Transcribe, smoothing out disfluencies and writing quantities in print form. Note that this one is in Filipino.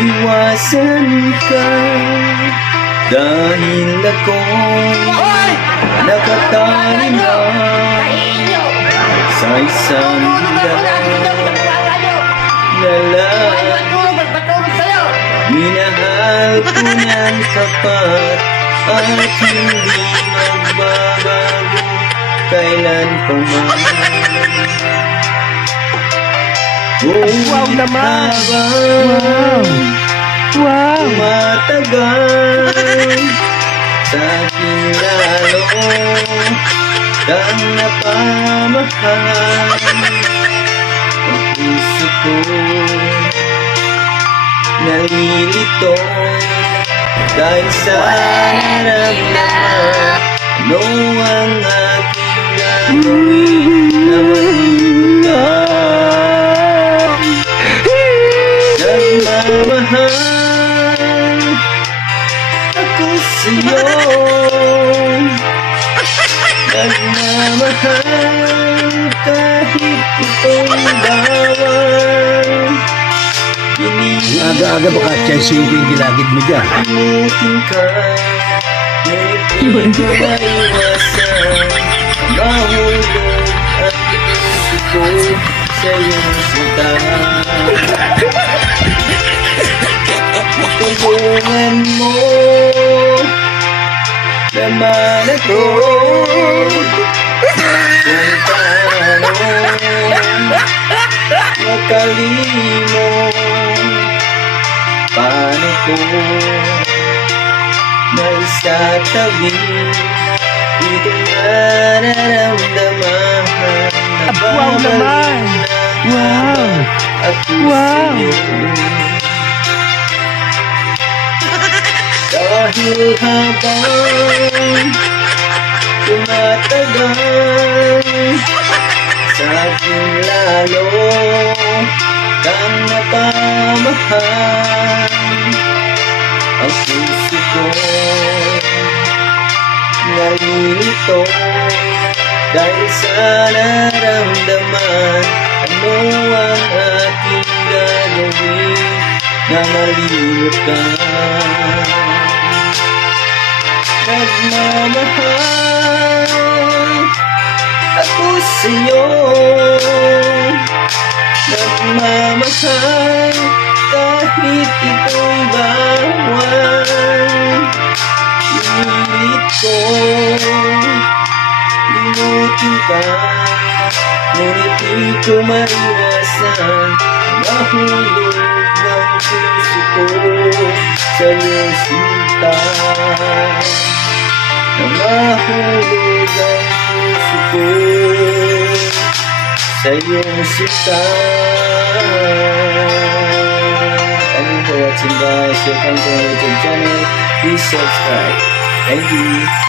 iwasan ka. Dahil ako'y nakatali na sa isang minahal ko ng tapat at hindi magbabago kailan pa man. Wow naman! Wow! Matagal sa aking lalo kang napamahal. Ang puso ko nalilito dahil sa naramdaman. Ano ang aking gagawin na malimutan? Nagmamahal ako sa'yo, nagmamahal kahit itong bawal. Aga-aga baka chasing ko yung gilagid mo dyan. Imutin ka, ngunit di ko maiwasan. Mahulog ang puso ko sa iyong sinta. Tulungan mo naman ako kung paano makalimot. Paano ko maisatabi itong nararamdaman na Wow naman! Wow! ako Wow! sa'yo. Dahil habang tumatagal sa aking lalo kang napamahal. Ang puso ko nalilito dahil sa naramdaman. Ano ang aking gagawin na malimot ka? Nagmamahal ako sa'yo, nagmamahal kahit ito'y bawal. Pinilit ko limutin ka, ngunit di ko maiwasan. Mahulog ng puso ko sa iyong sinta. Mahulog ang puso ko sa iyong sinta. Thank you for watching guys. Welcome to my YouTube channel. Please subscribe. Thank you.